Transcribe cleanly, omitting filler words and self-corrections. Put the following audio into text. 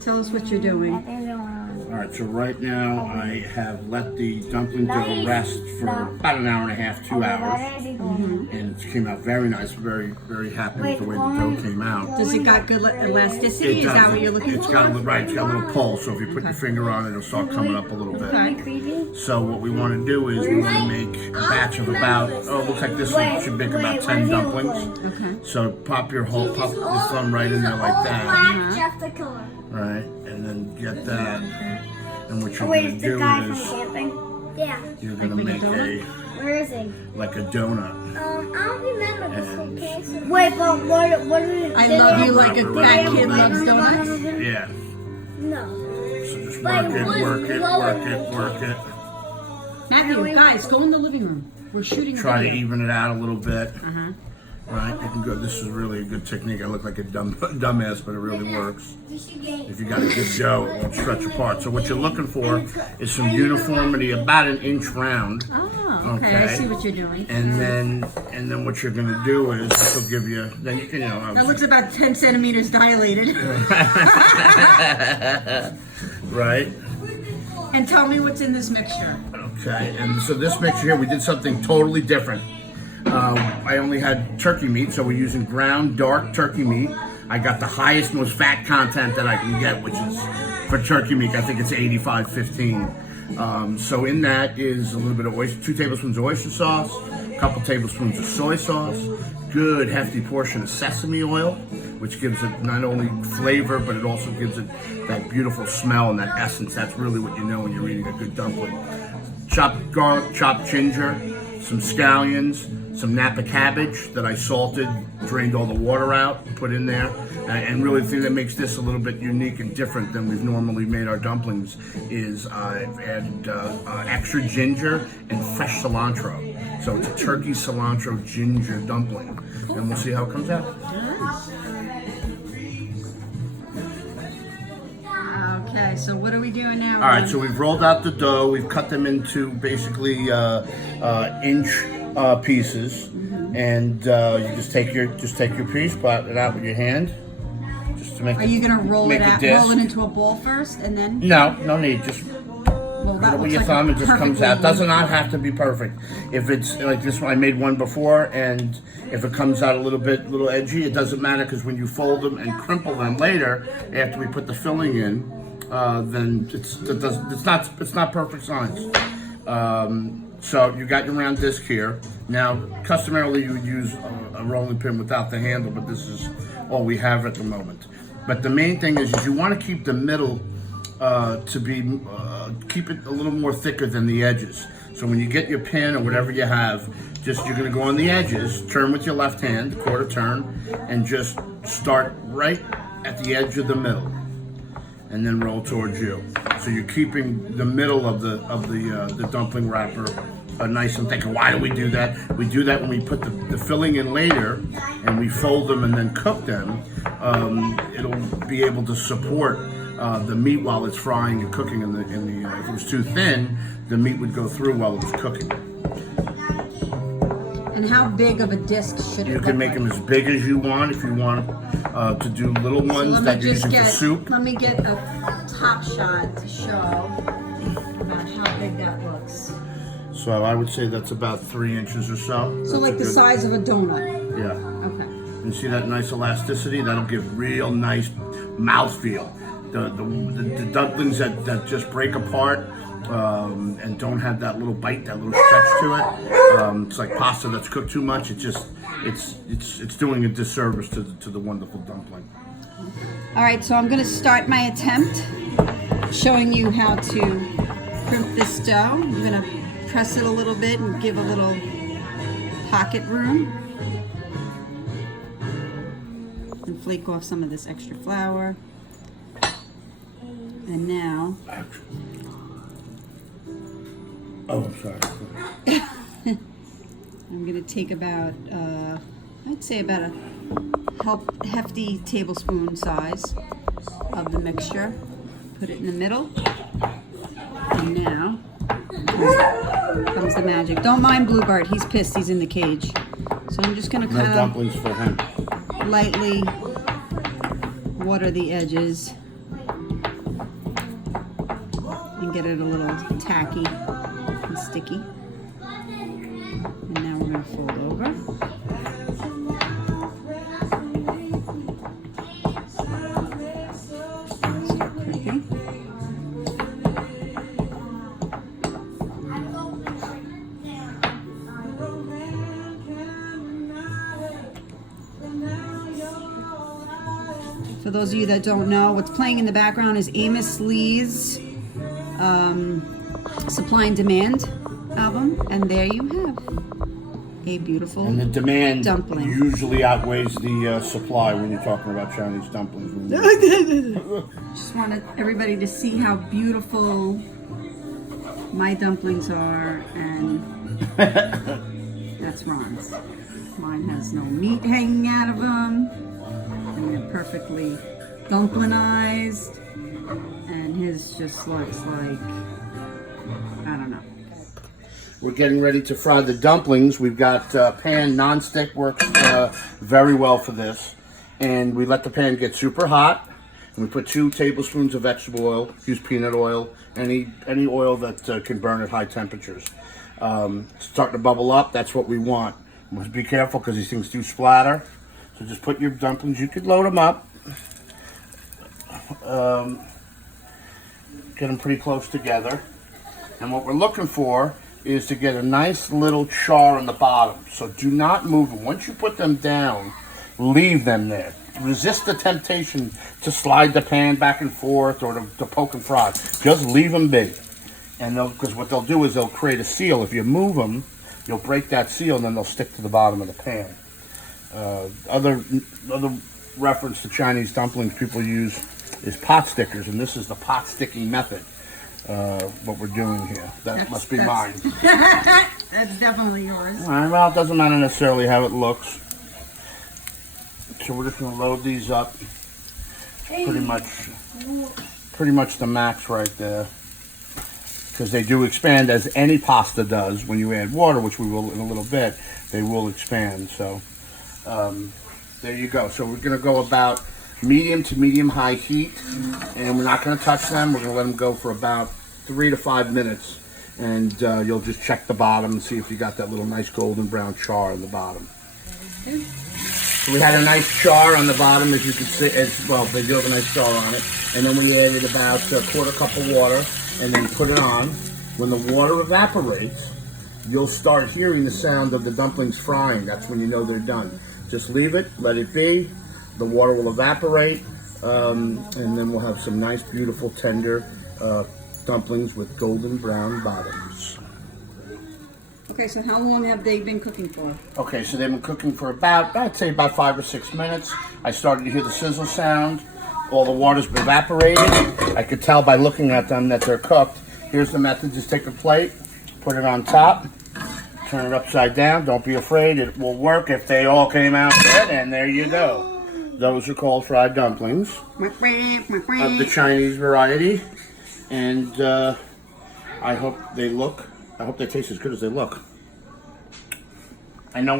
Tell us what you're doing. All right, so right now I have let the dumpling dough rest for about an hour and a half, 2 hours. And it came out very nice. Very, very happy with the way the dough came out. Does it got good elasticity? Is that what you're looking for? It's got a little pull, so if you put your finger on it, it'll start coming up a little bit. Okay. So what we want to do is we want to make a batch of about, it looks like this one should make about 10 dumplings. Okay. So pop your thumb right in there like that. Right, and then get that. And what you're going to do is you're going to make Where is he? like a donut. I don't remember this whole case. Wait, but what is I love you like a fat kid loves donuts. Yeah. No. So just work it. Matthew, guys, go in the living room. We're shooting. Try to video. even it out a little bit. Right, you can go. This is really a good technique. I look like a dumbass, but it really works. If you got a good dough, it won't stretch apart. So what you're looking for is some uniformity, about an inch round. Oh, okay. I see what you're doing. And then what you're gonna do is this will give you. Then you can, That looks about 10 centimeters dilated. Right. And tell me what's in this mixture. Okay, and so this mixture here, we did something totally different. I only had turkey meat, so we're using ground dark turkey meat. I got the highest, most fat content that I can get, which is for turkey meat. I think it's 85-15. So in that is a little bit of 2 tablespoons of oyster sauce, a couple tablespoons of soy sauce, good hefty portion of sesame oil, which gives it not only flavor, but it also gives it that beautiful smell and that essence. That's really what you know when you're eating a good dumpling. Chopped garlic, chopped ginger, some scallions, some Napa cabbage that I salted, drained all the water out, put in there. And really the thing that makes this a little bit unique and different than we've normally made our dumplings is I've added extra ginger and fresh cilantro. So it's a turkey cilantro ginger dumpling. And we'll see how it comes out. Okay, so what are we doing now? All right, so we've rolled out the dough. We've cut them into basically inch pieces, and you just take your piece, pop it out with your hand, just to make. Are you gonna roll it out, roll it disc. into a ball first, and then? No need. Just Well, put it with your thumb. It just comes out. Does not have to be perfect. If it's like this one, I made one before, and if it comes out a little edgy, it doesn't matter because when you fold them and crimple them later, after we put the filling in, then it's not perfect science. So you got your round disc here. Now, customarily you would use a rolling pin without the handle, but this is all we have at the moment. But the main thing is you want to keep the middle keep it a little more thicker than the edges. So when you get your pin or whatever you have, you're going to go on the edges, turn with your left hand, quarter turn, and just start right at the edge of the middle, and then roll towards you. So you're keeping the middle of the dumpling wrapper nice and thick. And why do we do that? We do that when we put the filling in later, and we fold them and then cook them. It'll be able to support the meat while it's frying and cooking. If it was too thin, the meat would go through while it was cooking. And how big of a disc should it You can make them as big as you want. If you want to do little ones that you're using for soup. Let me get a top shot to show about how big that looks. So I would say that's about 3 inches or so. So like the size of a donut. Yeah. Okay. You see that nice elasticity? That'll give real nice mouthfeel. The dumplings that just break apart and don't have that little bite, that little stretch to it. It's like pasta that's cooked too much. It's doing a disservice to the wonderful dumpling. All right, so I'm going to start my attempt showing you how to crimp this dough. I'm going to press it a little bit and give a little pocket room. And flake off some of this extra flour. And now... Oh, I'm sorry. I'm going to take about, I'd say about a hefty tablespoon size of the mixture. Put it in the middle. And now comes the magic. Don't mind Bluebird. He's pissed. He's in the cage. So I'm just going to kind No dumplings for him. lightly water the edges and get it a little tacky and sticky. And now we're going to fold over. Start cooking. For those of you that don't know, what's playing in the background is Amos Lee's Supply and Demand album, and there you have a beautiful And the demand dumpling. usually outweighs the supply when you're talking about Chinese dumplings. Just wanted everybody to see how beautiful my dumplings are, and that's Ron's. Mine has no meat hanging out of them, and they're perfectly dumplingized, and his just looks like, I don't know. We're getting ready to fry the dumplings. We've got pan non-stick, works very well for this. And we let the pan get super hot. And we put 2 tablespoons of vegetable oil. Use peanut oil, any oil that can burn at high temperatures. Starting to bubble up, that's what we want. Must be careful because these things do splatter. So just put your dumplings, you could load them up. Get them pretty close together. And what we're looking for is to get a nice little char on the bottom. So do not move them. Once you put them down, leave them there. Resist the temptation to slide the pan back and forth or to poke and prod. Just leave them be. And because what they'll do is they'll create a seal. If you move them, you'll break that seal and then they'll stick to the bottom of the pan. Other reference to Chinese dumplings people use is pot stickers, and this is the pot sticking method. What we're doing here. That must be mine. That's definitely yours. All right, well, it doesn't matter necessarily how it looks. So we're just going to load these up. Pretty much the max right there. Because they do expand, as any pasta does. When you add water, which we will in a little bit, they will expand. So there you go. So we're going to go about medium to medium-high heat, and we're not going to touch them. We're going to let them go for about 3 to 5 minutes, and you'll just check the bottom and see if you got that little nice golden brown char on the bottom. So we had a nice char on the bottom, as you can see. Well, they do have a nice char on it. And then we added about a quarter cup of water, and then put it on. When the water evaporates, you'll start hearing the sound of the dumplings frying. That's when you know they're done. Just leave it, let it be. The water will evaporate, and then we'll have some nice, beautiful, tender dumplings with golden brown bottoms. Okay, so how long have they been cooking for? Okay, so they've been cooking for about, I'd say about 5 or 6 minutes. I started to hear the sizzle sound. All the water's been evaporated. I could tell by looking at them that they're cooked. Here's the method. Just take a plate, put it on top, turn it upside down. Don't be afraid. It will work if they all came out good, and there you go. Those are called fried dumplings of the Chinese variety, and I hope they taste as good as they look. I know when